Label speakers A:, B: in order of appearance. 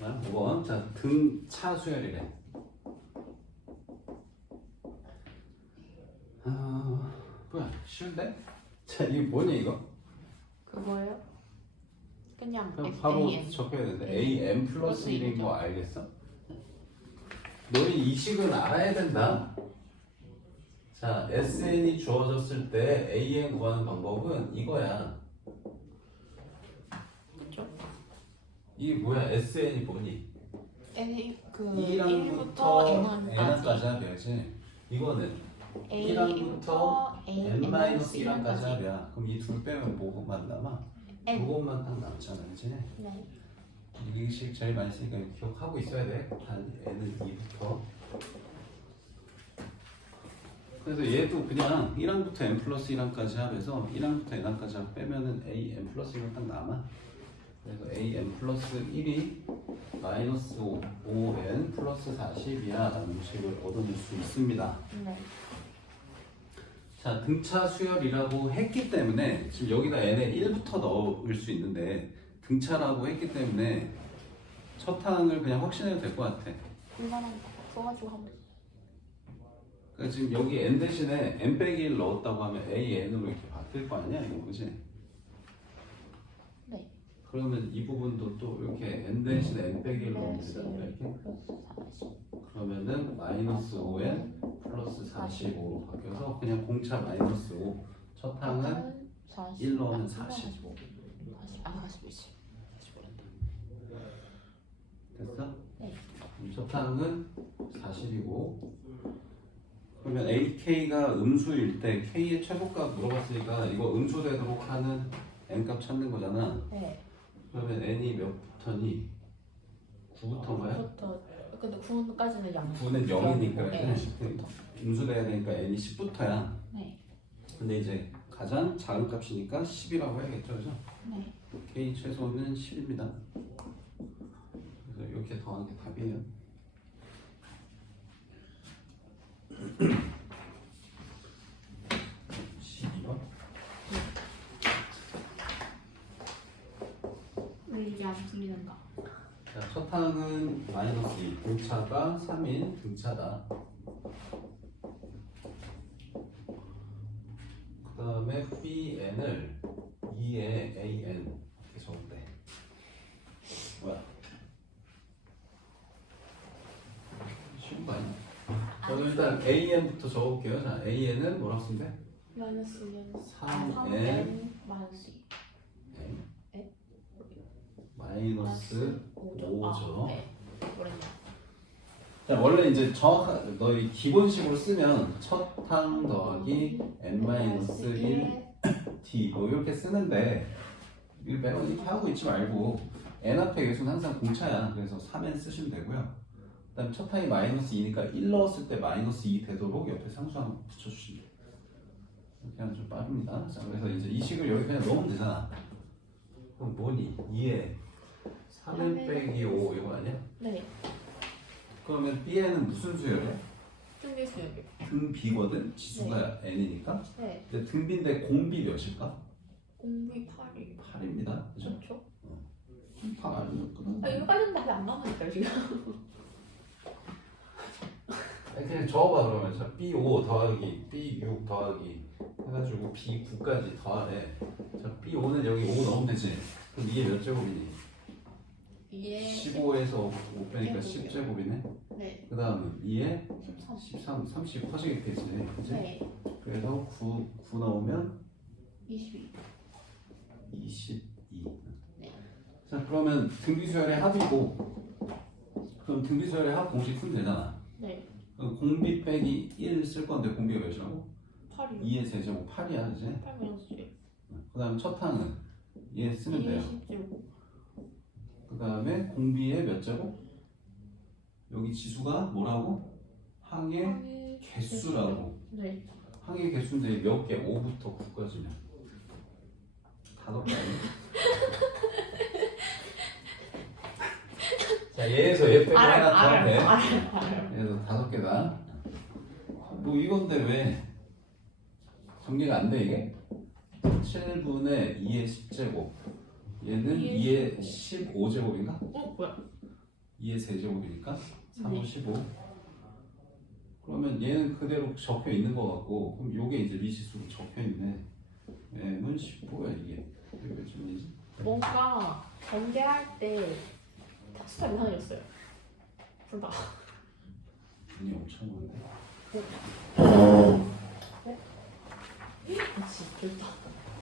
A: 자, 5번. 자, 등차 수열이래. 아, 뭐야, 쉬운데? 자, 이게 뭐냐, 이거?
B: 그거요? 그냥 F-
A: 바로
B: AM.
A: 적혀야 되는데 AM 플러스 1인 거 알겠어? 너희 이 식은 알아야 된다. 자, SN이 주어졌을 때 AN 구하는 방법은 이거야.
B: 그쵸?
A: 이게 뭐야? SN이 뭐니?
B: N 그
A: 1항부터
B: 1부터
A: N까지
B: N까지.
A: 이거는
B: A부터
A: 1항부터 N-1까지
B: N-1까지
A: 합이야. 그럼 이 둘 빼면 뭐만 남아?
B: N.
A: 이것만 딱 남잖아, 그치?
B: 네.
A: 이식 제일 많이 쓰니까 기억하고 있어야 돼. 단 N은 2부터. 그래서 얘도 그냥 1항부터 n 플러스 1항까지 합해서 1항부터 n항까지 합 빼면은 a n 플러스 1은 딱 남아. 그래서 a n 플러스 1이 마이너스 5, 5n 플러스 40이야 라는 식을 얻어낼 수 있습니다.
B: 네.
A: 자 등차 수열이라고 했기 때문에 지금 여기다 n에 1부터 넣을 수 있는데 등차라고 했기 때문에 첫 항을 그냥 확신해도 될 것 같아.
B: 이거는 써가지고 하면
A: 그러니까 지금 여기 n 대신에 n 빼기 1 넣었다고 하면 a n으로 이렇게 바뀔 거 아니야 이거 그지?
B: 네.
A: 그러면 이 부분도 또 이렇게 n 대신에 n 빼기 1 넣으면
B: 플러스
A: 되잖아 이렇게
B: 플러스 40
A: 그러면은 마이너스 5n 플러스 45로 바뀌어서 그냥 공차 마이너스 5 첫 항은
B: 40
A: 1 넣으면
B: 아,
A: 40.
B: 45 40아41
A: 됐어?
B: 네.
A: 첫 항은 40이고 그러면 AK가 음수일 때 K의 최고값 물어봤으니까 이거 음수되도록 하는 n값 찾는 거잖아
B: 네.
A: 그러면 n이 몇부터니? 9부터인가요?
B: 9부터 근데 9까지는 양
A: 9는 0이니까
B: 네.
A: 음수돼야 되니까 n이 10부터야
B: 네.
A: 근데 이제 가장 작은 값이니까 10이라고 해야겠죠 그죠?
B: 네.
A: K 최소는 10입니다 그래서 이렇게 더한 게 답이에요
B: 안 풀리는가?
A: 자, 첫 항은 마이너스 2, 등차가 3인 등차다. 그 다음에 bn을 2의 an 이렇게 적은데 뭐야? 쉬운 거 아니야? 저는 일단 an부터 적어볼게요. 자, an은 뭐라고 쓰면 돼?
B: 마이너스 1
A: 3N.
B: 3N 마이너스 2
A: n
B: 에?
A: 마이너스
B: 5죠.
A: 5죠.
B: 아.
A: 자 원래 이제 정확한 너희 기본식으로 쓰면 첫 항 더하기 n-1 d 뭐 이렇게 쓰는데 이거 매번 이렇게 하고 있지 말고 n 앞에 계수는 항상 공차야 그래서 3n 쓰시면 되고요 그 다음에 첫 항이 마이너스 2니까 1 넣었을 때 마이너스 2 되도록 옆에 상수 한번 붙여주시면 돼요 이렇게 하면 좀 빠릅니다 자 그래서 이제 이 식을 여기 그냥 넣으면 되잖아 그럼 뭐니? 2에 3n 빼기 5 이거 아니야?
B: 네.
A: 그러면 bn은 무슨 수열이야?
B: 중개수 여기.
A: 등비거든 지수가 n이니까
B: 네.
A: 근데 등비인데 공비 몇일까?
B: 공비 8이
A: 8입니다 그죠?
B: 그렇죠?
A: 8 아니었구나
B: 아 이거까지는 답이 안 나오니까 지금.
A: 아니, 그냥 적어봐 그러면 자 B5 더하기 B6 더하기 해가지고 B9까지 더하래 자 B5는 여기 5 넣으면 되지 그럼 이게 몇 제곱이니?
B: 이게
A: 15에서 5 빼니까 10제곱이네
B: 네.
A: 그 다음은 2에
B: 13.
A: 13, 30 커지겠지 그치?
B: 네.
A: 그래서 9, 9 넣으면
B: 22.
A: 22.
B: 네.
A: 자 그러면 등비수열의 합이고 그럼 등비수열의 합 공식 쓰면 되잖아.
B: 네.
A: 그럼 공비 빼기 1 쓸 건데 공비가 몇이라고?
B: 8이.
A: 2의 세제곱 8이야 이제.
B: 8 마이너스 1.
A: 그 다음 첫 항은 얘 쓰면 돼요.
B: 10제곱.
A: 그 다음에 공비의 몇 제곱? 여기 지수가 뭐라고? 항의
B: 항의
A: 개수라고.
B: 네.
A: 항의 개수인데 몇 개? 5부터 9까지면 다섯 개 아니야? 자 얘에서 얘 빼고 하나 더
B: 알아요.
A: 돼.
B: 알아요. 알아요.
A: 그래서 다섯 개다. 뭐 이건데 왜 정리가 안 돼 이게? 7분의 2의 10제곱. 얘는 2의 15제곱인가?
B: 어 뭐야?
A: 2의 세제곱이니까 3은
B: 네.
A: 15 그러면 얘는 그대로 적혀 있는 것 같고 그럼 요게 이제 미시수로 적혀 있네 m은 15야 이게 이게 몇 점이지?
B: 뭔가 전개할 때 텍스트가 이상해졌어요. 둘 다.
A: 눈이 엄청 많네
B: 그치, 둘 다.